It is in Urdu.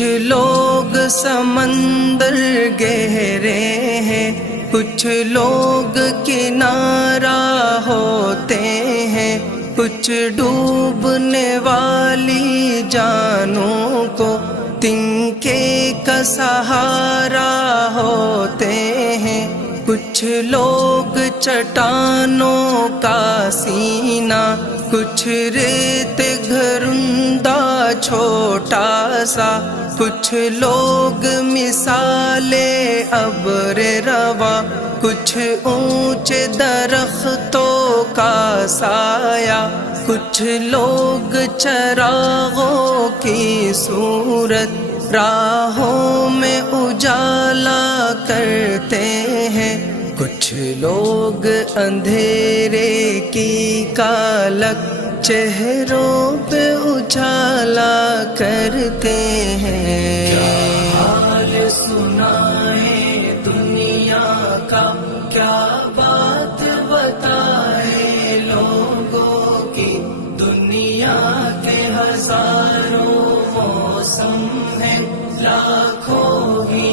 لوگ سمندر گہرے ہیں، کچھ لوگ کنارہ ہوتے ہیں، کچھ ڈوبنے والی جانوں کو تنکے کا سہارا ہوتے ہیں، کچھ لوگ چٹانوں کا سینہ، کچھ ریت گھرندہ چھوٹا سا، کچھ لوگ مثال ابر رواں، کچھ اونچے درختوں کا سایہ، کچھ لوگ چراغوں کی صورت راہوں میں اجالا کرتے ہیں، کچھ لوگ اندھیرے کی کالک چہروں پہ اجالا کرتے ہیں۔ کیا حال سنائے دنیا کا، کیا بات بتائے لوگوں کی، دنیا کے ہزاروں موسم ہیں، لاکھوں ہی